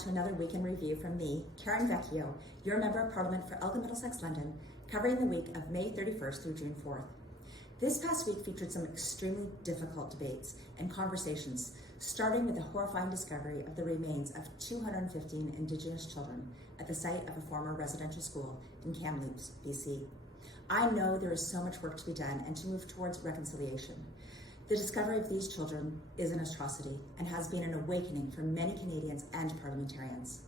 to another week in review from me, Karen Vecchio, your Member of Parliament for Elgin Middlesex London, covering the week of May 31st through June 4th. This past week featured some extremely difficult debates and conversations, starting with the horrifying discovery of the remains of 215 Indigenous children at the site of a former residential school in Kamloops, BC. I know there is so much work to be done and to move towards reconciliation. The discovery of these children is an atrocity and has been an awakening for many Canadians and parliamentarians.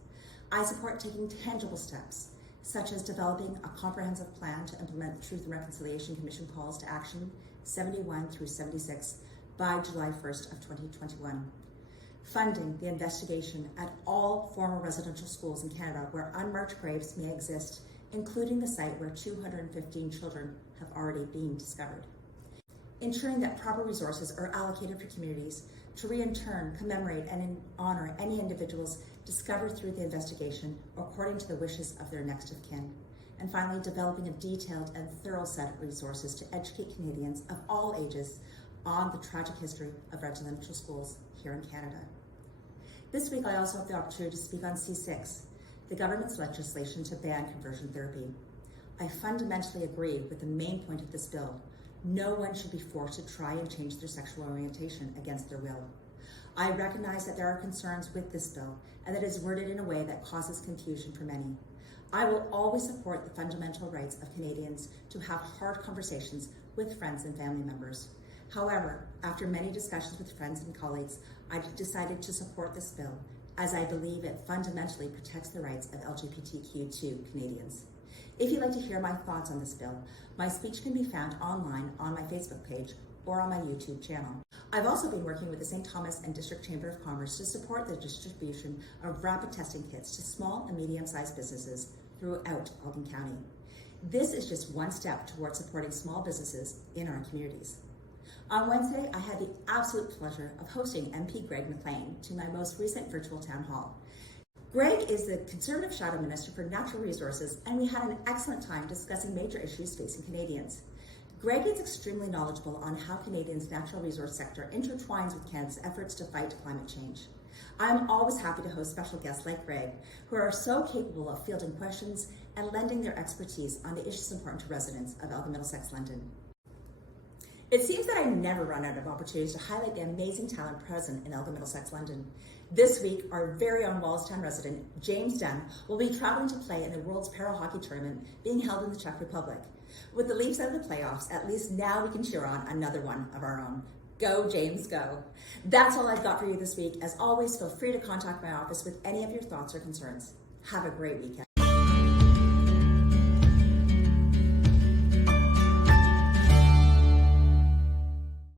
I support taking tangible steps, such as developing a comprehensive plan to implement the Truth and Reconciliation Commission calls to action 71 through 76 by July 1st of 2021. Funding the investigation at all former residential schools in Canada where unmarked graves may exist, including the site where 215 children have already been discovered. Ensuring that proper resources are allocated for communities to reintern, commemorate, and honor any individuals discovered through the investigation according to the wishes of their next of kin. And finally, developing a detailed and thorough set of resources to educate Canadians of all ages on the tragic history of residential schools here in Canada. This week, I also have the opportunity to speak on C6, the government's legislation to ban conversion therapy. I fundamentally agree with the main point of this bill. No one should be forced to try and change their sexual orientation against their will. I recognize that there are concerns with this bill and that it is worded in a way that causes confusion for many. I will always support the fundamental rights of Canadians to have hard conversations with friends and family members. However, after many discussions with friends and colleagues, I decided to support this bill as I believe it fundamentally protects the rights of LGBTQ2 Canadians. If you'd like to hear my thoughts on this bill, my speech can be found online on my Facebook page or on my YouTube channel. I've also been working with the St. Thomas and District Chamber of Commerce to support the distribution of rapid testing kits to small and medium-sized businesses throughout Elgin County. This is just one step towards supporting small businesses in our communities. On Wednesday, I had the absolute pleasure of hosting MP Greg McLean to my most recent virtual town hall. Greg is the Conservative Shadow Minister for Natural Resources, and we had an excellent time discussing major issues facing Canadians. Greg is extremely knowledgeable on how Canadians' natural resource sector intertwines with Canada's efforts to fight climate change. I'm always happy to host special guests like Greg, who are so capable of fielding questions and lending their expertise on the issues important to residents of Elgin Middlesex London. It seems that I never run out of opportunities to highlight the amazing talent present in Elgin Middlesex London. This week, our very own Wallestown resident, James Dunn, will be traveling to play in the World's Para Hockey Tournament being held in the Czech Republic. With the Leafs out of the playoffs, at least now we can cheer on another one of our own. Go, James, go. That's all I've got for you this week. As always, feel free to contact my office with any of your thoughts or concerns. Have a great weekend.